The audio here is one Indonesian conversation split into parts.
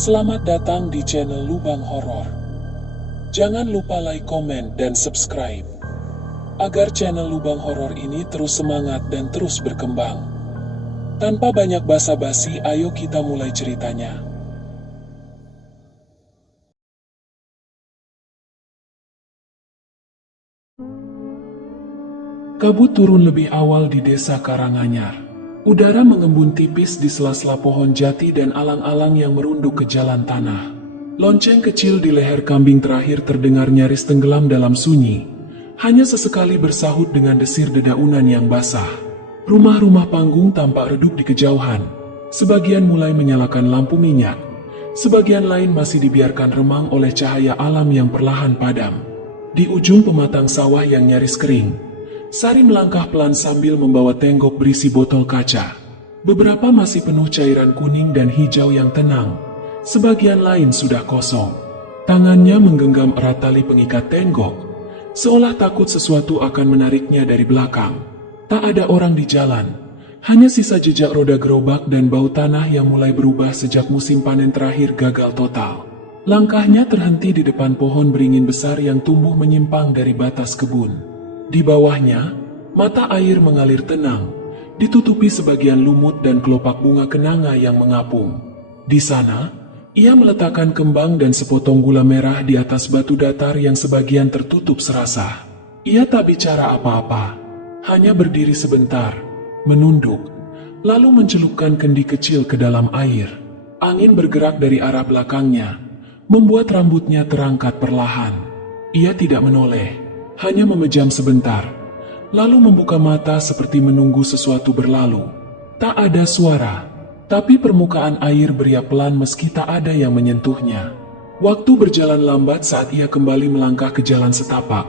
Selamat datang di channel Lubang Horor. Jangan lupa like, komen, dan subscribe agar channel Lubang Horor ini terus semangat dan terus berkembang. Tanpa banyak basa-basi, ayo kita mulai ceritanya. Kabut turun lebih awal di desa Karanganyar. Udara mengembun tipis di sela-sela pohon jati dan alang-alang yang merunduk ke jalan tanah. Lonceng kecil di leher kambing terakhir terdengar nyaris tenggelam dalam sunyi. Hanya sesekali bersahut dengan desir dedaunan yang basah. Rumah-rumah panggung tampak redup di kejauhan. Sebagian mulai menyalakan lampu minyak. Sebagian lain masih dibiarkan remang oleh cahaya alam yang perlahan padam. Di ujung pematang sawah yang nyaris kering, Sari melangkah pelan sambil membawa tenggok berisi botol kaca. Beberapa masih penuh cairan kuning dan hijau yang tenang. Sebagian lain sudah kosong. Tangannya menggenggam erat tali pengikat tenggok, seolah takut sesuatu akan menariknya dari belakang. Tak ada orang di jalan, hanya sisa jejak roda gerobak dan bau tanah yang mulai berubah sejak musim panen terakhir gagal total. Langkahnya terhenti di depan pohon beringin besar yang tumbuh menyimpang dari batas kebun. Di bawahnya, mata air mengalir tenang, ditutupi sebagian lumut dan kelopak bunga kenanga yang mengapung. Di sana, ia meletakkan kembang dan sepotong gula merah di atas batu datar yang sebagian tertutup serasa. Ia tak bicara apa-apa, hanya berdiri sebentar, menunduk, lalu mencelupkan kendi kecil ke dalam air. Angin bergerak dari arah belakangnya, membuat rambutnya terangkat perlahan. Ia tidak menoleh, hanya memejam sebentar, lalu membuka mata seperti menunggu sesuatu berlalu. Tak ada suara, tapi permukaan air beriak pelan meski tak ada yang menyentuhnya. Waktu berjalan lambat saat ia kembali melangkah ke jalan setapak,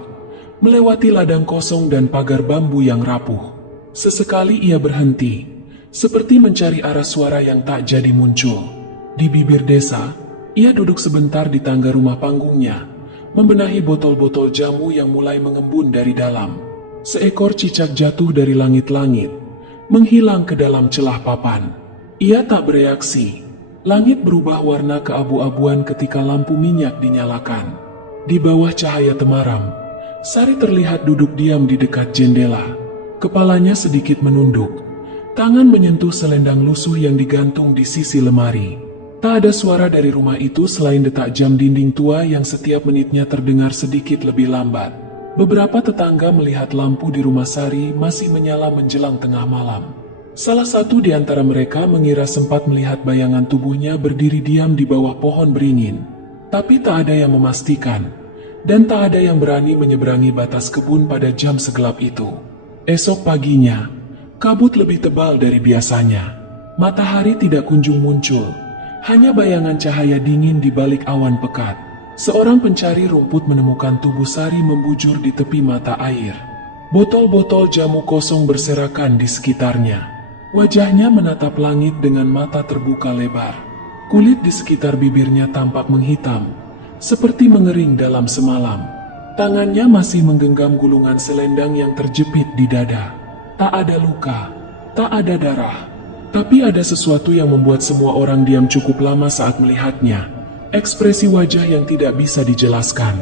melewati ladang kosong dan pagar bambu yang rapuh. Sesekali ia berhenti, seperti mencari arah suara yang tak jadi muncul. Di bibir desa, ia duduk sebentar di tangga rumah panggungnya, membenahi botol-botol jamu yang mulai mengembun dari dalam. Seekor cicak jatuh dari langit-langit, menghilang ke dalam celah papan. Ia tak bereaksi. Langit berubah warna keabu-abuan ketika lampu minyak dinyalakan. Di bawah cahaya temaram, Sari terlihat duduk diam di dekat jendela. Kepalanya sedikit menunduk. Tangan menyentuh selendang lusuh yang digantung di sisi lemari. Tak ada suara dari rumah itu selain detak jam dinding tua yang setiap menitnya terdengar sedikit lebih lambat. Beberapa tetangga melihat lampu di rumah Sari masih menyala menjelang tengah malam. Salah satu di antara mereka mengira sempat melihat bayangan tubuhnya berdiri diam di bawah pohon beringin. Tapi tak ada yang memastikan, dan tak ada yang berani menyeberangi batas kebun pada jam segelap itu. Esok paginya, kabut lebih tebal dari biasanya. Matahari tidak kunjung muncul. Hanya bayangan cahaya dingin di balik awan pekat. Seorang pencari rumput menemukan tubuh Sari membujur di tepi mata air. Botol-botol jamu kosong berserakan di sekitarnya. Wajahnya menatap langit dengan mata terbuka lebar. Kulit di sekitar bibirnya tampak menghitam, seperti mengering dalam semalam. Tangannya masih menggenggam gulungan selendang yang terjepit di dada. Tak ada luka, tak ada darah. Tapi ada sesuatu yang membuat semua orang diam cukup lama saat melihatnya. Ekspresi wajah yang tidak bisa dijelaskan.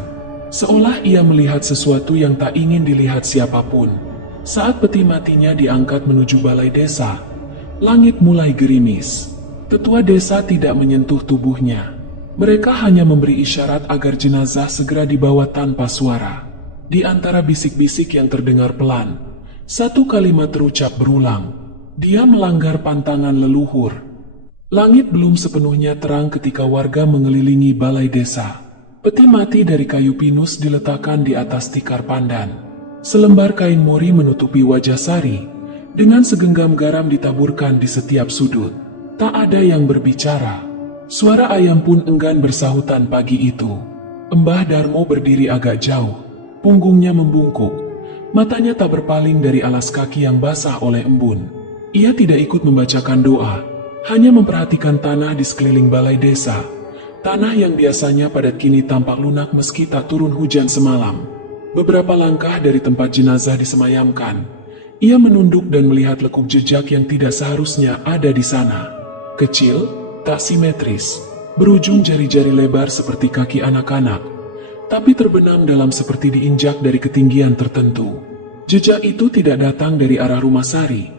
Seolah ia melihat sesuatu yang tak ingin dilihat siapapun. Saat peti matinya diangkat menuju balai desa, langit mulai gerimis. Tetua desa tidak menyentuh tubuhnya. Mereka hanya memberi isyarat agar jenazah segera dibawa tanpa suara. Di antara bisik-bisik yang terdengar pelan, satu kalimat terucap berulang. Dia melanggar pantangan leluhur. Langit belum sepenuhnya terang ketika warga mengelilingi balai desa. Peti mati dari kayu pinus diletakkan di atas tikar pandan. Selembar kain mori menutupi wajah Sari. Dengan segenggam garam ditaburkan di setiap sudut. Tak ada yang berbicara. Suara ayam pun enggan bersahutan pagi itu. Mbah Darmo berdiri agak jauh. Punggungnya membungkuk. Matanya tak berpaling dari alas kaki yang basah oleh embun. Ia tidak ikut membacakan doa, hanya memperhatikan tanah di sekeliling balai desa. Tanah yang biasanya padat kini tampak lunak meski tak turun hujan semalam. Beberapa langkah dari tempat jenazah disemayamkan, ia menunduk dan melihat lekuk jejak yang tidak seharusnya ada di sana. Kecil, tak simetris, berujung jari-jari lebar seperti kaki anak-anak, tapi terbenam dalam seperti diinjak dari ketinggian tertentu. Jejak itu tidak datang dari arah rumah Sari,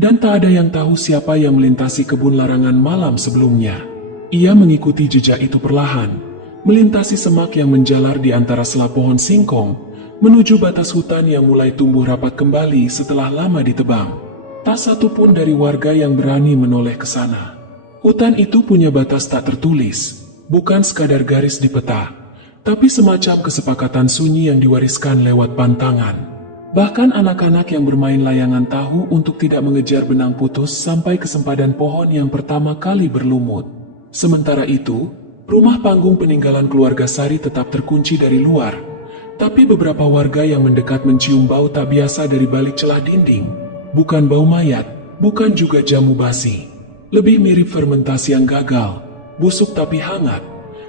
dan tak ada yang tahu siapa yang melintasi kebun larangan malam sebelumnya. Ia mengikuti jejak itu perlahan, melintasi semak yang menjalar di antara sela pohon singkong, menuju batas hutan yang mulai tumbuh rapat kembali setelah lama ditebang. Tak satu pun dari warga yang berani menoleh ke sana. Hutan itu punya batas tak tertulis, bukan sekadar garis di peta, tapi semacam kesepakatan sunyi yang diwariskan lewat pantangan. Bahkan anak-anak yang bermain layangan tahu untuk tidak mengejar benang putus sampai ke sempadan pohon yang pertama kali berlumut. Sementara itu, rumah panggung peninggalan keluarga Sari tetap terkunci dari luar, tapi beberapa warga yang mendekat mencium bau tak biasa dari balik celah dinding. Bukan bau mayat, bukan juga jamu basi. Lebih mirip fermentasi yang gagal, busuk tapi hangat,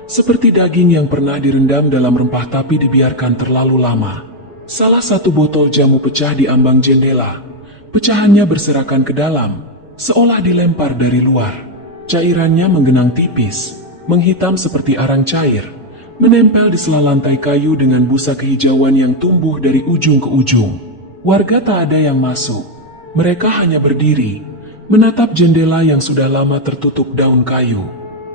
seperti daging yang pernah direndam dalam rempah tapi dibiarkan terlalu lama. Salah satu botol jamu pecah di ambang jendela. Pecahannya berserakan ke dalam, seolah dilempar dari luar. Cairannya menggenang tipis, menghitam seperti arang cair, menempel di sela lantai kayu dengan busa kehijauan yang tumbuh dari ujung ke ujung. Warga tak ada yang masuk. Mereka hanya berdiri, menatap jendela yang sudah lama tertutup daun kayu.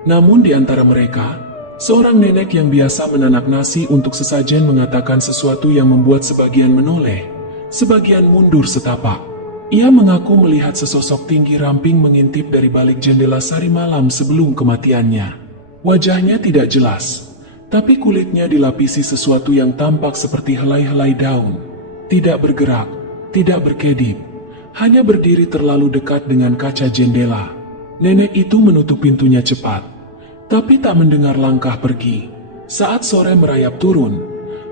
Namun di antara mereka, seorang nenek yang biasa menanak nasi untuk sesajen mengatakan sesuatu yang membuat sebagian menoleh, sebagian mundur setapak. Ia mengaku melihat sesosok tinggi ramping mengintip dari balik jendela Sari malam sebelum kematiannya. Wajahnya tidak jelas, tapi kulitnya dilapisi sesuatu yang tampak seperti helai-helai daun. Tidak bergerak, tidak berkedip, hanya berdiri terlalu dekat dengan kaca jendela. Nenek itu menutup pintunya cepat, tapi tak mendengar langkah pergi. Saat sore merayap turun,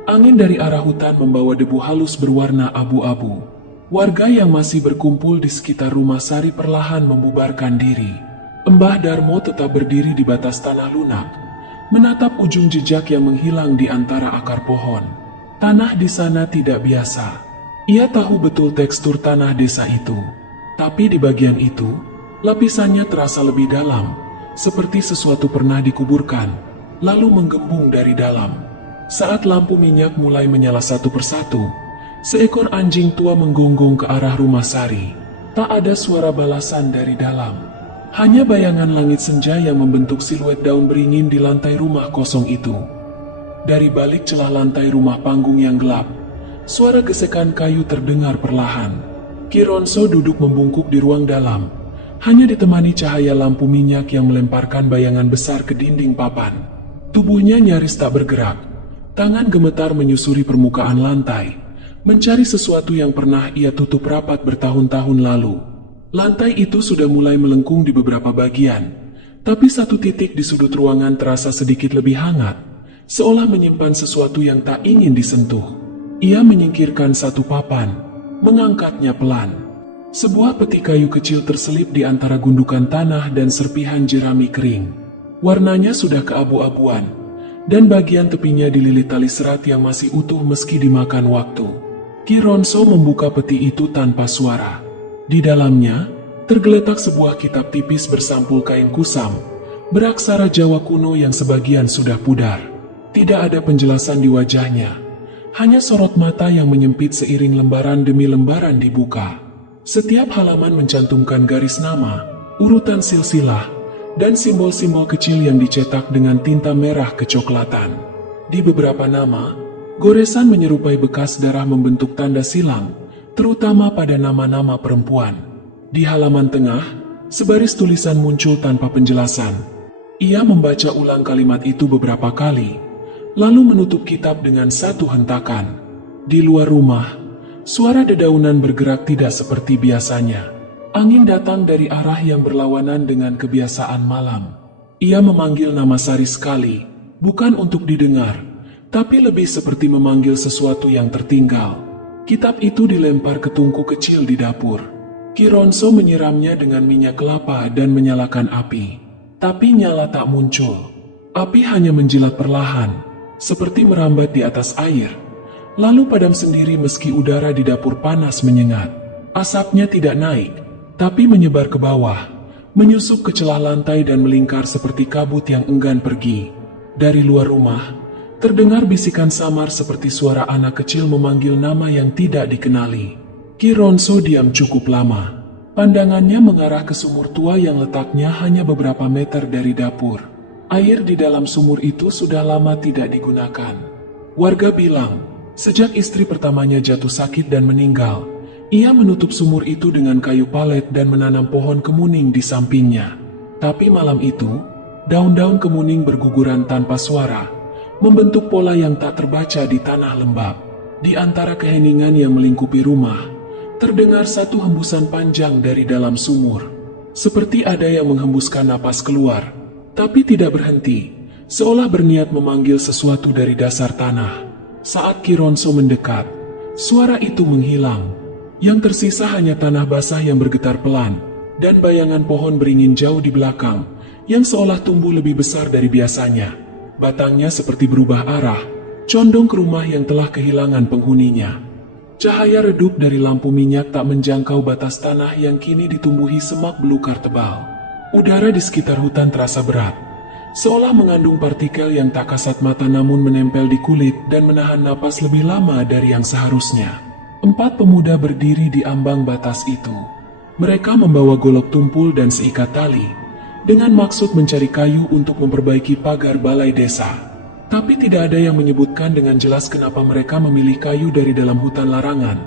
angin dari arah hutan membawa debu halus berwarna abu-abu. Warga yang masih berkumpul di sekitar rumah Sari perlahan membubarkan diri. Mbah Darmo tetap berdiri di batas tanah lunak, menatap ujung jejak yang menghilang di antara akar pohon. Tanah di sana tidak biasa. Ia tahu betul tekstur tanah desa itu, tapi di bagian itu, lapisannya terasa lebih dalam, seperti sesuatu pernah dikuburkan, lalu menggembung dari dalam. Saat lampu minyak mulai menyala satu persatu, seekor anjing tua menggonggong ke arah rumah Sari. Tak ada suara balasan dari dalam, hanya bayangan langit senja yang membentuk siluet daun beringin di lantai rumah kosong itu. Dari balik celah lantai rumah panggung yang gelap, suara gesekan kayu terdengar perlahan. Ki Ronso duduk membungkuk di ruang dalam, hanya ditemani cahaya lampu minyak yang melemparkan bayangan besar ke dinding papan. Tubuhnya nyaris tak bergerak, tangan gemetar menyusuri permukaan lantai, mencari sesuatu yang pernah ia tutup rapat bertahun-tahun lalu. Lantai itu sudah mulai melengkung di beberapa bagian, tapi satu titik di sudut ruangan terasa sedikit lebih hangat, seolah menyimpan sesuatu yang tak ingin disentuh. Ia menyingkirkan satu papan, mengangkatnya pelan. Sebuah peti kayu kecil terselip di antara gundukan tanah dan serpihan jerami kering. Warnanya sudah keabu-abuan, dan bagian tepinya dililit tali serat yang masih utuh meski dimakan waktu. Ki Ronso membuka peti itu tanpa suara. Di dalamnya, tergeletak sebuah kitab tipis bersampul kain kusam, beraksara Jawa kuno yang sebagian sudah pudar. Tidak ada penjelasan di wajahnya. Hanya sorot mata yang menyempit seiring lembaran demi lembaran dibuka. Setiap halaman mencantumkan garis nama, urutan silsilah, dan simbol-simbol kecil yang dicetak dengan tinta merah kecoklatan. Di beberapa nama, goresan menyerupai bekas darah membentuk tanda silang, terutama pada nama-nama perempuan. Di halaman tengah, sebaris tulisan muncul tanpa penjelasan. Ia membaca ulang kalimat itu beberapa kali, lalu menutup kitab dengan satu hentakan. Di luar rumah, suara dedaunan bergerak tidak seperti biasanya. Angin datang dari arah yang berlawanan dengan kebiasaan malam. Ia memanggil nama Sari sekali, bukan untuk didengar, tapi lebih seperti memanggil sesuatu yang tertinggal. Kitab itu dilempar ke tungku kecil di dapur. Ki Ronso menyiramnya dengan minyak kelapa dan menyalakan api. Tapi nyala tak muncul. Api hanya menjilat perlahan, seperti merambat di atas air, lalu padam sendiri meski udara di dapur panas menyengat. Asapnya tidak naik, tapi menyebar ke bawah, menyusup ke celah lantai dan melingkar seperti kabut yang enggan pergi. Dari luar rumah, terdengar bisikan samar seperti suara anak kecil memanggil nama yang tidak dikenali. Ki Ronso diam cukup lama. Pandangannya mengarah ke sumur tua yang letaknya hanya beberapa meter dari dapur. Air di dalam sumur itu sudah lama tidak digunakan. Warga bilang, sejak istri pertamanya jatuh sakit dan meninggal, ia menutup sumur itu dengan kayu palet dan menanam pohon kemuning di sampingnya. Tapi malam itu, daun-daun kemuning berguguran tanpa suara, membentuk pola yang tak terbaca di tanah lembab. Di antara keheningan yang melingkupi rumah, terdengar satu hembusan panjang dari dalam sumur. Seperti ada yang menghembuskan napas keluar, tapi tidak berhenti, seolah berniat memanggil sesuatu dari dasar tanah. Saat Ki Ronso mendekat, suara itu menghilang. Yang tersisa hanya tanah basah yang bergetar pelan, dan bayangan pohon beringin jauh di belakang, yang seolah tumbuh lebih besar dari biasanya. Batangnya seperti berubah arah, condong ke rumah yang telah kehilangan penghuninya. Cahaya redup dari lampu minyak tak menjangkau batas tanah yang kini ditumbuhi semak belukar tebal. Udara di sekitar hutan terasa berat, seolah mengandung partikel yang tak kasat mata namun menempel di kulit dan menahan napas lebih lama dari yang seharusnya. 4 pemuda berdiri di ambang batas itu. Mereka membawa golok tumpul dan seikat tali, dengan maksud mencari kayu untuk memperbaiki pagar balai desa. Tapi tidak ada yang menyebutkan dengan jelas kenapa mereka memilih kayu dari dalam hutan larangan.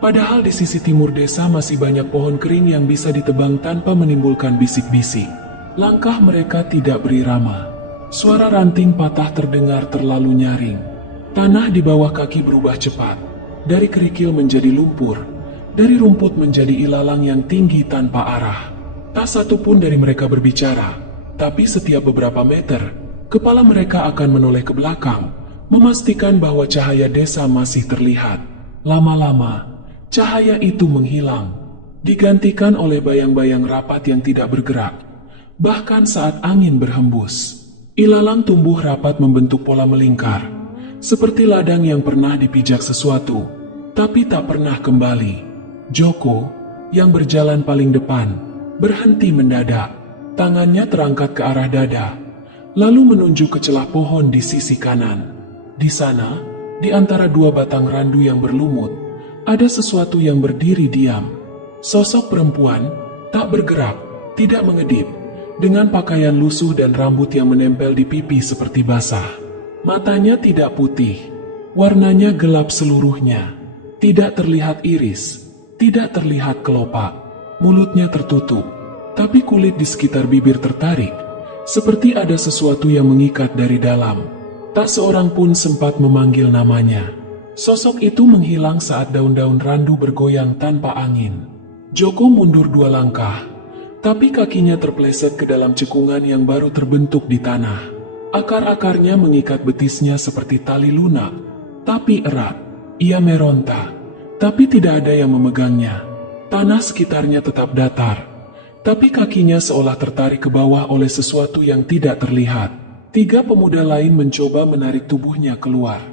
Padahal di sisi timur desa masih banyak pohon kering yang bisa ditebang tanpa menimbulkan bisik-bisik. Langkah mereka tidak berirama. Suara ranting patah terdengar terlalu nyaring. Tanah di bawah kaki berubah cepat. Dari kerikil menjadi lumpur, dari rumput menjadi ilalang yang tinggi tanpa arah. Tak satu pun dari mereka berbicara, tapi setiap beberapa meter, kepala mereka akan menoleh ke belakang, memastikan bahwa cahaya desa masih terlihat. Lama-lama, cahaya itu menghilang, digantikan oleh bayang-bayang rapat yang tidak bergerak. Bahkan saat angin berhembus, ilalang tumbuh rapat membentuk pola melingkar, seperti ladang yang pernah dipijak sesuatu, tapi tak pernah kembali. Joko, yang berjalan paling depan, berhenti mendadak. Tangannya terangkat ke arah dada, lalu menunjuk ke celah pohon di sisi kanan. Di sana, di antara 2 batang randu yang berlumut, ada sesuatu yang berdiri diam. Sosok perempuan, tak bergerak, tidak mengedip, dengan pakaian lusuh dan rambut yang menempel di pipi seperti basah. Matanya tidak putih, warnanya gelap seluruhnya. Tidak terlihat iris, tidak terlihat kelopak. Mulutnya tertutup, tapi kulit di sekitar bibir tertarik, seperti ada sesuatu yang mengikat dari dalam. Tak seorang pun sempat memanggil namanya. Sosok itu menghilang saat daun-daun randu bergoyang tanpa angin. Joko mundur 2 langkah, tapi kakinya terpleset ke dalam cekungan yang baru terbentuk di tanah. Akar-akarnya mengikat betisnya seperti tali lunak, tapi erat. Ia meronta, tapi tidak ada yang memegangnya. Tanah sekitarnya tetap datar, tapi kakinya seolah tertarik ke bawah oleh sesuatu yang tidak terlihat. 3 pemuda lain mencoba menarik tubuhnya keluar.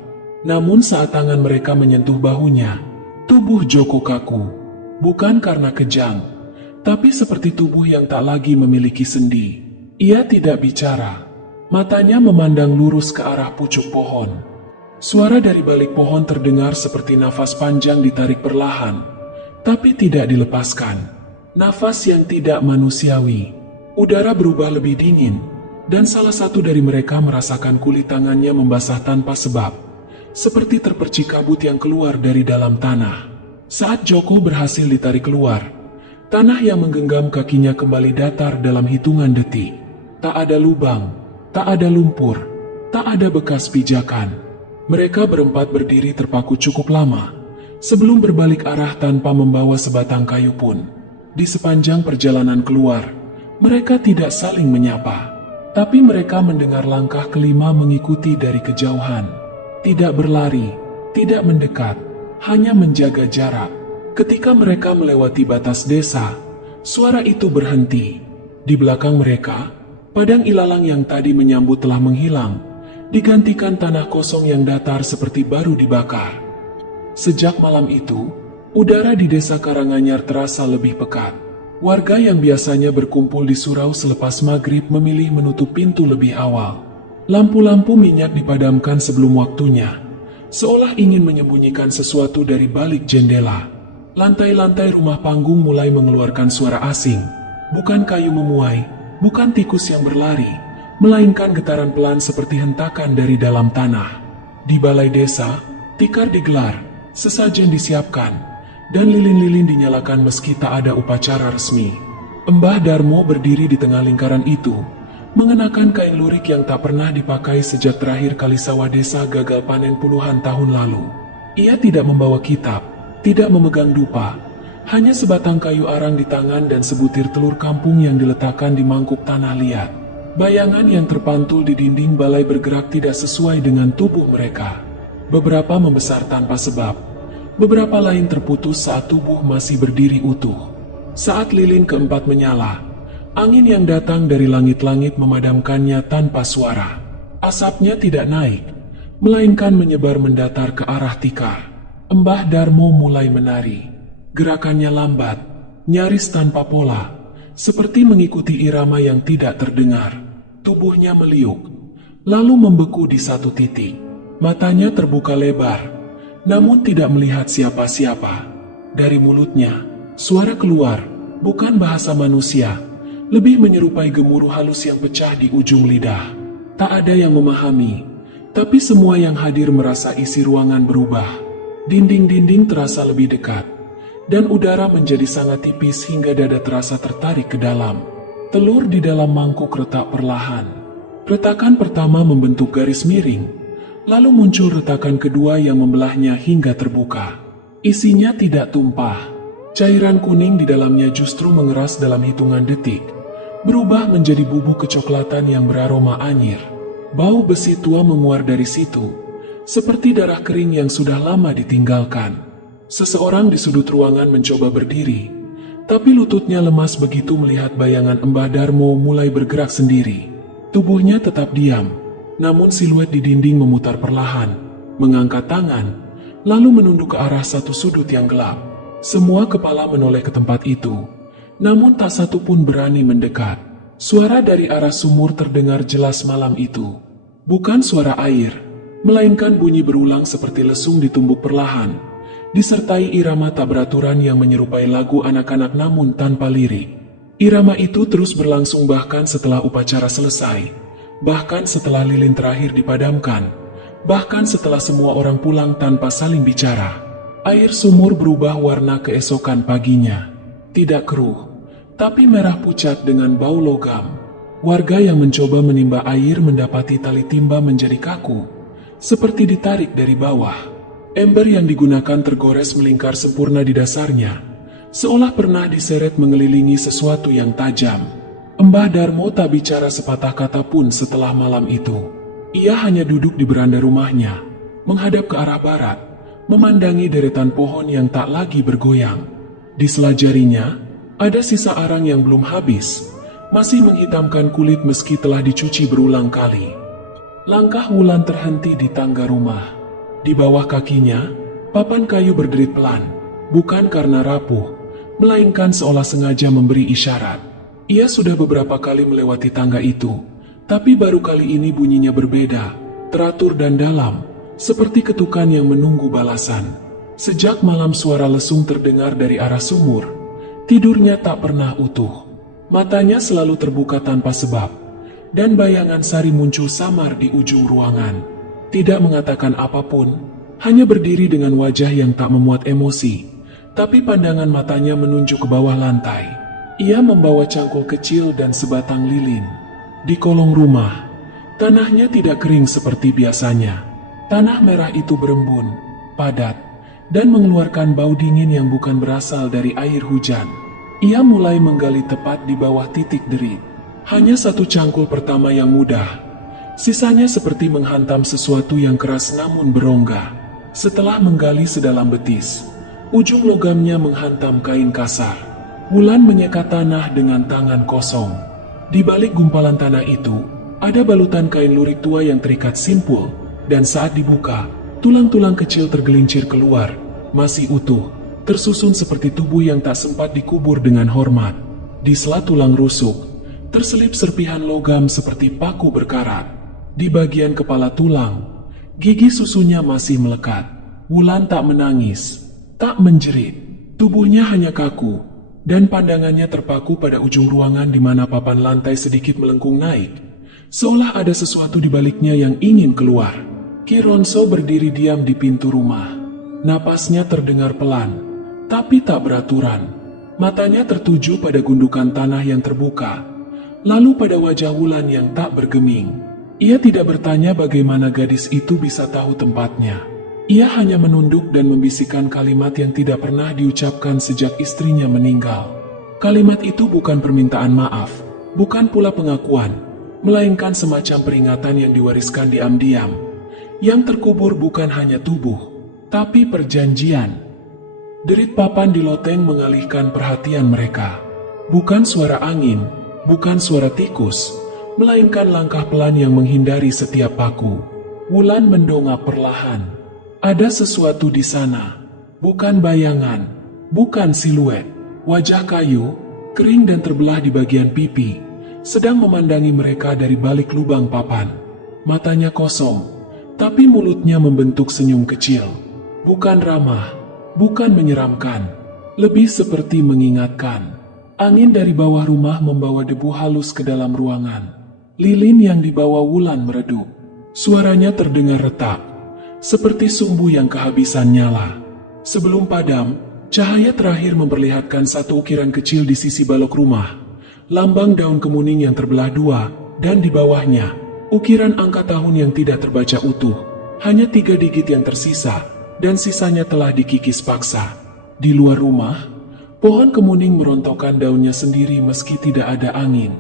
Namun saat tangan mereka menyentuh bahunya, tubuh Joko kaku. Bukan karena kejang, tapi seperti tubuh yang tak lagi memiliki sendi. Ia tidak bicara. Matanya memandang lurus ke arah pucuk pohon. Suara dari balik pohon terdengar seperti nafas panjang ditarik perlahan, tapi tidak dilepaskan. Nafas yang tidak manusiawi. Udara berubah lebih dingin, dan salah satu dari mereka merasakan kulit tangannya membasah tanpa sebab, seperti terpercik kabut yang keluar dari dalam tanah. Saat Joko berhasil ditarik keluar, tanah yang menggenggam kakinya kembali datar dalam hitungan detik. Tak ada lubang, tak ada lumpur, tak ada bekas pijakan. Mereka berempat berdiri terpaku cukup lama, sebelum berbalik arah tanpa membawa sebatang kayu pun. Di sepanjang perjalanan keluar, mereka tidak saling menyapa. Tapi mereka mendengar langkah kelima mengikuti dari kejauhan. Tidak berlari, tidak mendekat, hanya menjaga jarak. Ketika mereka melewati batas desa, suara itu berhenti. Di belakang mereka, padang ilalang yang tadi menyambut telah menghilang, digantikan tanah kosong yang datar seperti baru dibakar. Sejak malam itu, udara di desa Karanganyar terasa lebih pekat. Warga yang biasanya berkumpul di surau selepas maghrib memilih menutup pintu lebih awal. Lampu-lampu minyak dipadamkan sebelum waktunya, seolah ingin menyembunyikan sesuatu dari balik jendela. Lantai-lantai rumah panggung mulai mengeluarkan suara asing. Bukan kayu memuai, bukan tikus yang berlari, melainkan getaran pelan seperti hentakan dari dalam tanah. Di balai desa, tikar digelar, sesajen disiapkan, dan lilin-lilin dinyalakan meski tak ada upacara resmi. Mbah Darmo berdiri di tengah lingkaran itu, mengenakan kain lurik yang tak pernah dipakai sejak terakhir kali sawah desa gagal panen puluhan tahun lalu. Ia tidak membawa kitab, tidak memegang dupa, hanya sebatang kayu arang di tangan dan sebutir telur kampung yang diletakkan di mangkuk tanah liat. Bayangan yang terpantul di dinding balai bergerak tidak sesuai dengan tubuh mereka. Beberapa membesar tanpa sebab, beberapa lain terputus saat tubuh masih berdiri utuh. Saat lilin keempat menyala, angin yang datang dari langit-langit memadamkannya tanpa suara. Asapnya tidak naik, melainkan menyebar mendatar ke arah tikar. Mbah Darmo mulai menari. Gerakannya lambat, nyaris tanpa pola, seperti mengikuti irama yang tidak terdengar. Tubuhnya meliuk, lalu membeku di satu titik. Matanya terbuka lebar, namun tidak melihat siapa-siapa. Dari mulutnya, suara keluar, bukan bahasa manusia, lebih menyerupai gemuruh halus yang pecah di ujung lidah. Tak ada yang memahami, tapi semua yang hadir merasa isi ruangan berubah. Dinding-dinding terasa lebih dekat, dan udara menjadi sangat tipis hingga dada terasa tertarik ke dalam. Telur di dalam mangkuk retak perlahan. Retakan pertama membentuk garis miring, lalu muncul retakan kedua yang membelahnya hingga terbuka. Isinya tidak tumpah. Cairan kuning di dalamnya justru mengeras dalam hitungan detik, berubah menjadi bubuk kecoklatan yang beraroma anyir. Bau besi tua menguar dari situ, seperti darah kering yang sudah lama ditinggalkan. Seseorang di sudut ruangan mencoba berdiri, tapi lututnya lemas begitu melihat bayangan Mbah Darmo mulai bergerak sendiri. Tubuhnya tetap diam, namun siluet di dinding memutar perlahan, mengangkat tangan, lalu menunduk ke arah satu sudut yang gelap. Semua kepala menoleh ke tempat itu, namun tak satu pun berani mendekat. Suara dari arah sumur terdengar jelas malam itu. Bukan suara air, melainkan bunyi berulang seperti lesung ditumbuk perlahan, disertai irama tak beraturan yang menyerupai lagu anak-anak namun tanpa lirik. Irama itu terus berlangsung bahkan setelah upacara selesai, bahkan setelah lilin terakhir dipadamkan, bahkan setelah semua orang pulang tanpa saling bicara. Air sumur berubah warna keesokan paginya. Tidak keruh, tapi merah pucat dengan bau logam. Warga yang mencoba menimba air mendapati tali timba menjadi kaku, seperti ditarik dari bawah. Ember yang digunakan tergores melingkar sempurna di dasarnya, seolah pernah diseret mengelilingi sesuatu yang tajam. Mbah Darmo tak bicara sepatah kata pun setelah malam itu. Ia hanya duduk di beranda rumahnya, menghadap ke arah barat, memandangi deretan pohon yang tak lagi bergoyang. Di sela jarinya, ada sisa arang yang belum habis, masih menghitamkan kulit meski telah dicuci berulang kali. Langkah Wulan terhenti di tangga rumah. Di bawah kakinya, papan kayu berderit pelan, bukan karena rapuh, melainkan seolah sengaja memberi isyarat. Ia sudah beberapa kali melewati tangga itu, tapi baru kali ini bunyinya berbeda, teratur dan dalam, seperti ketukan yang menunggu balasan. Sejak malam suara lesung terdengar dari arah sumur, tidurnya tak pernah utuh. Matanya selalu terbuka tanpa sebab, dan bayangan Sari muncul samar di ujung ruangan. Tidak mengatakan apapun, hanya berdiri dengan wajah yang tak memuat emosi, tapi pandangan matanya menunjuk ke bawah lantai. Ia membawa cangkul kecil dan sebatang lilin. Di kolong rumah, tanahnya tidak kering seperti biasanya. Tanah merah itu berembun, padat, dan mengeluarkan bau dingin yang bukan berasal dari air hujan. Ia mulai menggali tepat di bawah titik derit. Hanya satu cangkul pertama yang mudah, sisanya seperti menghantam sesuatu yang keras namun berongga. Setelah menggali sedalam betis, ujung logamnya menghantam kain kasar. Wulan menyekat tanah dengan tangan kosong. Di balik gumpalan tanah itu, ada balutan kain lurik tua yang terikat simpul, dan saat dibuka, tulang-tulang kecil tergelincir keluar, masih utuh, tersusun seperti tubuh yang tak sempat dikubur dengan hormat. Di sela tulang rusuk, terselip serpihan logam seperti paku berkarat. Di bagian kepala tulang, gigi susunya masih melekat. Wulan tak menangis, tak menjerit. Tubuhnya hanya kaku, dan pandangannya terpaku pada ujung ruangan di mana papan lantai sedikit melengkung naik. Seolah ada sesuatu di baliknya yang ingin keluar. Ki Ronso berdiri diam di pintu rumah. Napasnya terdengar pelan, tapi tak beraturan. Matanya tertuju pada gundukan tanah yang terbuka, lalu pada wajah Wulan yang tak bergeming. Ia tidak bertanya bagaimana gadis itu bisa tahu tempatnya. Ia hanya menunduk dan membisikkan kalimat yang tidak pernah diucapkan sejak istrinya meninggal. Kalimat itu bukan permintaan maaf, bukan pula pengakuan, melainkan semacam peringatan yang diwariskan diam-diam. Yang terkubur bukan hanya tubuh, tapi perjanjian. Derit papan di loteng mengalihkan perhatian mereka. Bukan suara angin, bukan suara tikus, melainkan langkah pelan yang menghindari setiap paku. Wulan mendongak perlahan. Ada sesuatu di sana. Bukan bayangan, bukan siluet. Wajah kayu, kering dan terbelah di bagian pipi, sedang memandangi mereka dari balik lubang papan. Matanya kosong, tapi mulutnya membentuk senyum kecil. Bukan ramah, bukan menyeramkan, lebih seperti mengingatkan. Angin dari bawah rumah membawa debu halus ke dalam ruangan. Lilin yang dibawa Wulan meredup. Suaranya terdengar retak, seperti sumbu yang kehabisan nyala. Sebelum padam, cahaya terakhir memperlihatkan satu ukiran kecil di sisi balok rumah. Lambang daun kemuning yang terbelah dua, dan di bawahnya, ukiran angka tahun yang tidak terbaca utuh. Hanya 3 digit yang tersisa, dan sisanya telah dikikis paksa. Di luar rumah, pohon kemuning merontokkan daunnya sendiri meski tidak ada angin.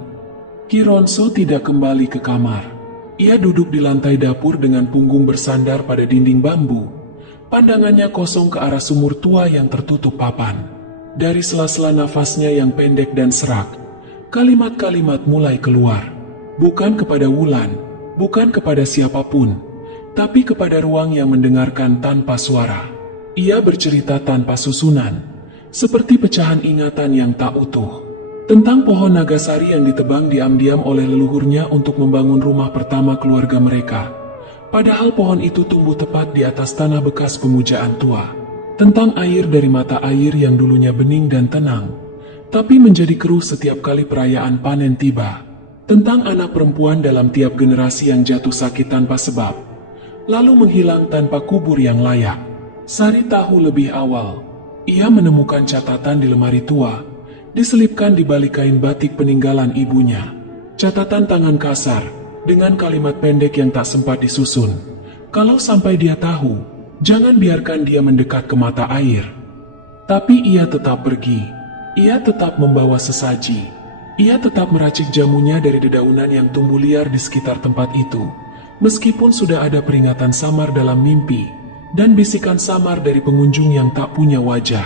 Ki Ronso tidak kembali ke kamar. Ia duduk di lantai dapur dengan punggung bersandar pada dinding bambu. Pandangannya kosong ke arah sumur tua yang tertutup papan. Dari sela-sela nafasnya yang pendek dan serak, kalimat-kalimat mulai keluar. Bukan kepada Wulan, bukan kepada siapapun, tapi kepada ruang yang mendengarkan tanpa suara. Ia bercerita tanpa susunan, seperti pecahan ingatan yang tak utuh. Tentang pohon nagasari yang ditebang diam-diam oleh leluhurnya untuk membangun rumah pertama keluarga mereka. Padahal pohon itu tumbuh tepat di atas tanah bekas pemujaan tua. Tentang air dari mata air yang dulunya bening dan tenang, tapi menjadi keruh setiap kali perayaan panen tiba. Tentang anak perempuan dalam tiap generasi yang jatuh sakit tanpa sebab, lalu menghilang tanpa kubur yang layak. Sari tahu lebih awal. Ia menemukan catatan di lemari tua, diselipkan di balik kain batik peninggalan ibunya. Catatan tangan kasar, dengan kalimat pendek yang tak sempat disusun. Kalau sampai dia tahu, jangan biarkan dia mendekat ke mata air. Tapi ia tetap pergi. Ia tetap membawa sesaji. Ia tetap meracik jamunya dari dedaunan yang tumbuh liar di sekitar tempat itu. Meskipun sudah ada peringatan samar dalam mimpi, dan bisikan samar dari pengunjung yang tak punya wajah.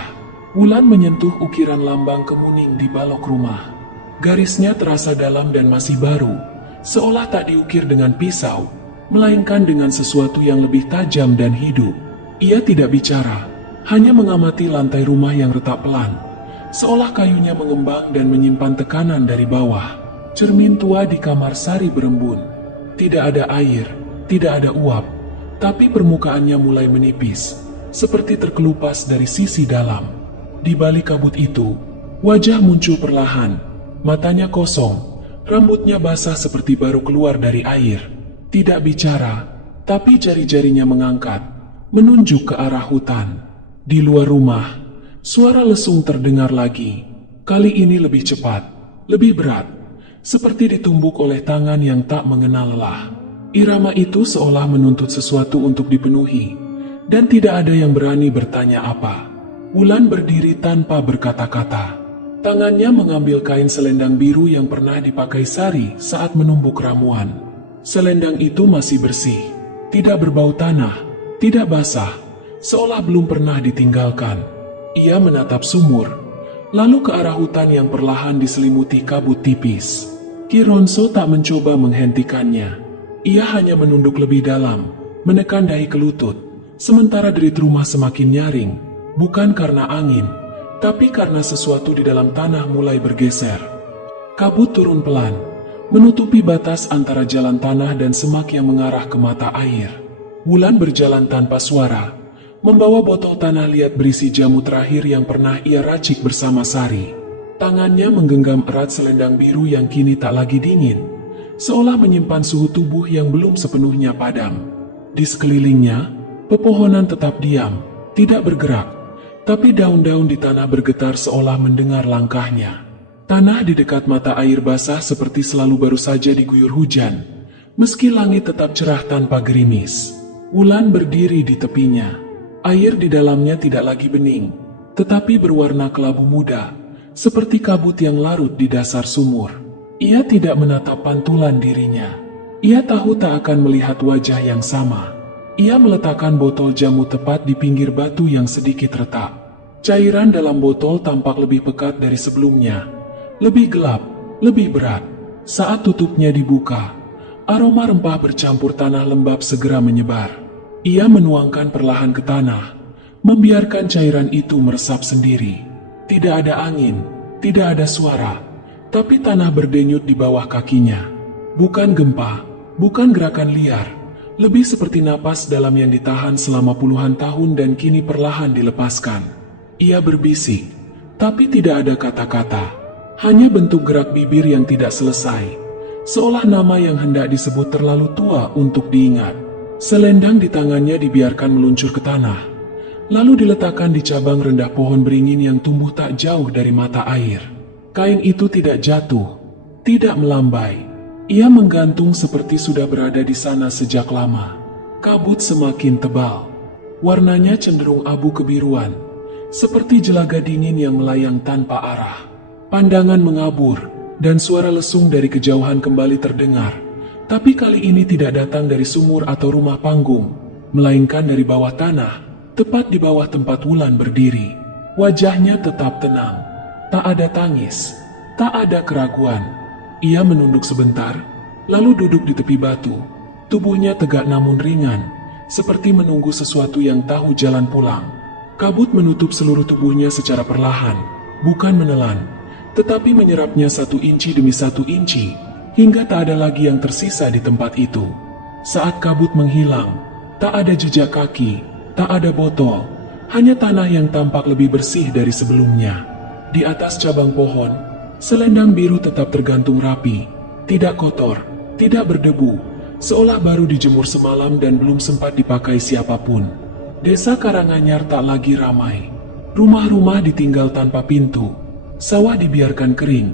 Wulan menyentuh ukiran lambang kemuning di balok rumah. Garisnya terasa dalam dan masih baru, seolah tak diukir dengan pisau, melainkan dengan sesuatu yang lebih tajam dan hidup. Ia tidak bicara, hanya mengamati lantai rumah yang retak pelan, seolah kayunya mengembang dan menyimpan tekanan dari bawah. Cermin tua di kamar Sari berembun. Tidak ada air, tidak ada uap, tapi permukaannya mulai menipis, seperti terkelupas dari sisi dalam. Di balik kabut itu, wajah muncul perlahan, matanya kosong, rambutnya basah seperti baru keluar dari air. Tidak bicara, tapi jari-jarinya mengangkat, menunjuk ke arah hutan. Di luar rumah, suara lesung terdengar lagi. Kali ini lebih cepat, lebih berat, seperti ditumbuk oleh tangan yang tak mengenal lelah. Irama itu seolah menuntut sesuatu untuk dipenuhi, dan tidak ada yang berani bertanya apa. Wulan berdiri tanpa berkata-kata. Tangannya mengambil kain selendang biru yang pernah dipakai Sari saat menumbuk ramuan. Selendang itu masih bersih, tidak berbau tanah, tidak basah, seolah belum pernah ditinggalkan. Ia menatap sumur, lalu ke arah hutan yang perlahan diselimuti kabut tipis. Ki Ronso tak mencoba menghentikannya. Ia hanya menunduk lebih dalam, menekan dahi ke lutut, sementara derit rumah semakin nyaring. Bukan karena angin, Tapi karena sesuatu di dalam tanah mulai bergeser, kabut turun pelan, menutupi batas antara jalan tanah dan semak yang mengarah ke mata air. Wulan berjalan tanpa suara, membawa botol tanah liat berisi jamu terakhir yang pernah ia racik bersama Sari. Tangannya menggenggam erat selendang biru yang kini tak lagi dingin, seolah menyimpan suhu tubuh yang belum sepenuhnya padam. Di sekelilingnya, pepohonan tetap diam, tidak bergerak, tapi daun-daun di tanah bergetar seolah mendengar langkahnya. Tanah di dekat mata air basah seperti selalu baru saja diguyur hujan, meski langit tetap cerah tanpa gerimis. Wulan berdiri di tepinya. Air di dalamnya tidak lagi bening, tetapi berwarna kelabu muda, seperti kabut yang larut di dasar sumur. Ia tidak menatap pantulan dirinya. Ia tahu tak akan melihat wajah yang sama. Ia meletakkan botol jamu tepat di pinggir batu yang sedikit retak. Cairan dalam botol tampak lebih pekat dari sebelumnya. Lebih gelap, lebih berat. Saat tutupnya dibuka, aroma rempah bercampur tanah lembab segera menyebar. Ia menuangkan perlahan ke tanah, membiarkan cairan itu meresap sendiri. Tidak ada angin, tidak ada suara, tapi tanah berdenyut di bawah kakinya. Bukan gempa, bukan gerakan liar, lebih seperti napas dalam yang ditahan selama puluhan tahun dan kini perlahan dilepaskan. Ia berbisik, tapi tidak ada kata-kata, hanya bentuk gerak bibir yang tidak selesai, seolah nama yang hendak disebut terlalu tua untuk diingat. Selendang di tangannya dibiarkan meluncur ke tanah, lalu diletakkan di cabang rendah pohon beringin yang tumbuh tak jauh dari mata air. Kain itu tidak jatuh, tidak melambai. Ia menggantung seperti sudah berada di sana sejak lama. Kabut semakin tebal. Warnanya cenderung abu kebiruan, seperti jelaga dingin yang melayang tanpa arah. Pandangan mengabur, dan suara lesung dari kejauhan kembali terdengar. Tapi kali ini tidak datang dari sumur atau rumah panggung, melainkan dari bawah tanah, tepat di bawah tempat Wulan berdiri. Wajahnya tetap tenang. Tak ada tangis, tak ada keraguan. Ia menunduk sebentar, lalu duduk di tepi batu. Tubuhnya tegak namun ringan, seperti menunggu sesuatu yang tahu jalan pulang. Kabut menutup seluruh tubuhnya secara perlahan, bukan menelan, tetapi menyerapnya 1 inci demi 1 inci, hingga tak ada lagi yang tersisa di tempat itu. Saat kabut menghilang, tak ada jejak kaki, tak ada botol, hanya tanah yang tampak lebih bersih dari sebelumnya. Di atas cabang pohon, selendang biru tetap tergantung rapi, tidak kotor, tidak berdebu, seolah baru dijemur semalam dan belum sempat dipakai siapapun. Desa Karanganyar tak lagi ramai. Rumah-rumah ditinggal tanpa pintu, sawah dibiarkan kering,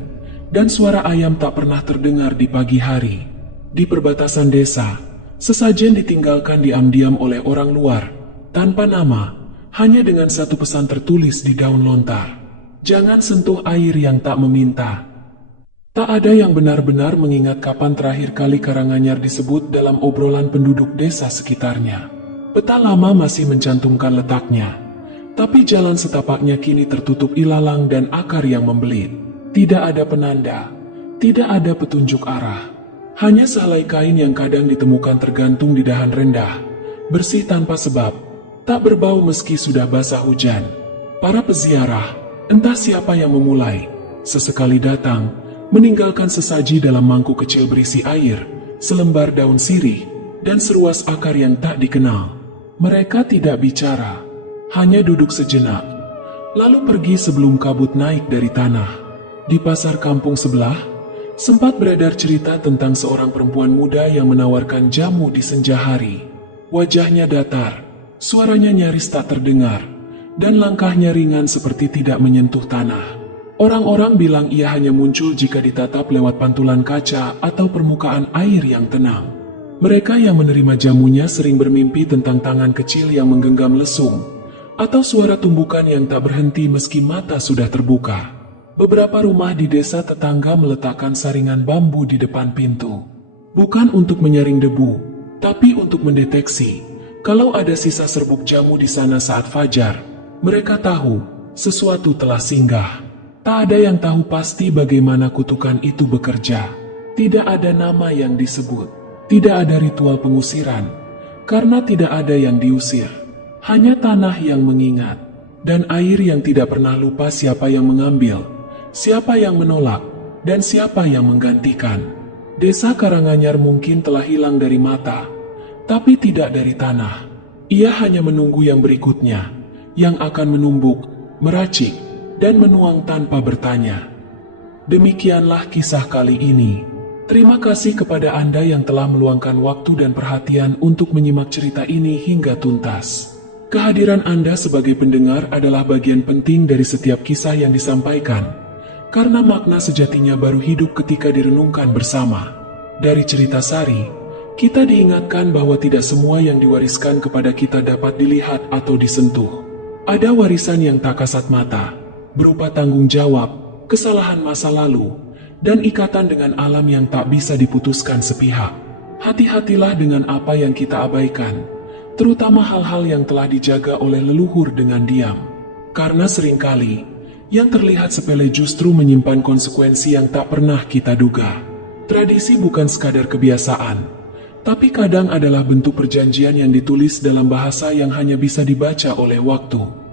dan suara ayam tak pernah terdengar di pagi hari. Di perbatasan desa, sesajen ditinggalkan diam-diam oleh orang luar, tanpa nama, hanya dengan 1 pesan tertulis di daun lontar. Jangan sentuh air yang tak meminta. Tak ada yang benar-benar mengingat kapan terakhir kali Karanganyar disebut dalam obrolan penduduk desa sekitarnya. Peta lama masih mencantumkan letaknya, tapi jalan setapaknya kini tertutup ilalang dan akar yang membelit. Tidak ada penanda, tidak ada petunjuk arah. Hanya sehelai kain yang kadang ditemukan tergantung di dahan rendah, bersih tanpa sebab, tak berbau meski sudah basah hujan. Para peziarah, entah siapa yang memulai, sesekali datang, meninggalkan sesaji dalam mangkuk kecil berisi air, selembar daun sirih, dan seruas akar yang tak dikenal. Mereka tidak bicara, hanya duduk sejenak, lalu pergi sebelum kabut naik dari tanah. Di pasar kampung sebelah, sempat beredar cerita tentang seorang perempuan muda yang menawarkan jamu di senja hari. Wajahnya datar, suaranya nyaris tak terdengar, dan langkahnya ringan seperti tidak menyentuh tanah. Orang-orang bilang ia hanya muncul jika ditatap lewat pantulan kaca atau permukaan air yang tenang. Mereka yang menerima jamunya sering bermimpi tentang tangan kecil yang menggenggam lesung, atau suara tumbukan yang tak berhenti meski mata sudah terbuka. Beberapa rumah di desa tetangga meletakkan saringan bambu di depan pintu. Bukan untuk menyaring debu, tapi untuk mendeteksi kalau ada sisa serbuk jamu di sana saat fajar. Mereka tahu sesuatu telah singgah. Tak ada yang tahu pasti bagaimana kutukan itu bekerja. Tidak ada nama yang disebut. Tidak ada ritual pengusiran, karena tidak ada yang diusir. Hanya tanah yang mengingat. dan air yang tidak pernah lupa siapa yang mengambil, siapa yang menolak, dan siapa yang menggantikan. Desa Karanganyar mungkin telah hilang dari mata, tapi tidak dari tanah. Ia hanya menunggu yang berikutnya, yang akan menumbuk, meracik, dan menuang tanpa bertanya. Demikianlah kisah kali ini. Terima kasih kepada Anda yang telah meluangkan waktu dan perhatian untuk menyimak cerita ini hingga tuntas. Kehadiran Anda sebagai pendengar adalah bagian penting dari setiap kisah yang disampaikan, karena makna sejatinya baru hidup ketika direnungkan bersama. Dari cerita Sari, kita diingatkan bahwa tidak semua yang diwariskan kepada kita dapat dilihat atau disentuh. Ada warisan yang tak kasat mata, berupa tanggung jawab, kesalahan masa lalu, dan ikatan dengan alam yang tak bisa diputuskan sepihak. Hati-hatilah dengan apa yang kita abaikan, terutama hal-hal yang telah dijaga oleh leluhur dengan diam. Karena seringkali, yang terlihat sepele justru menyimpan konsekuensi yang tak pernah kita duga. Tradisi bukan sekadar kebiasaan, tapi kadang adalah bentuk perjanjian yang ditulis dalam bahasa yang hanya bisa dibaca oleh waktu.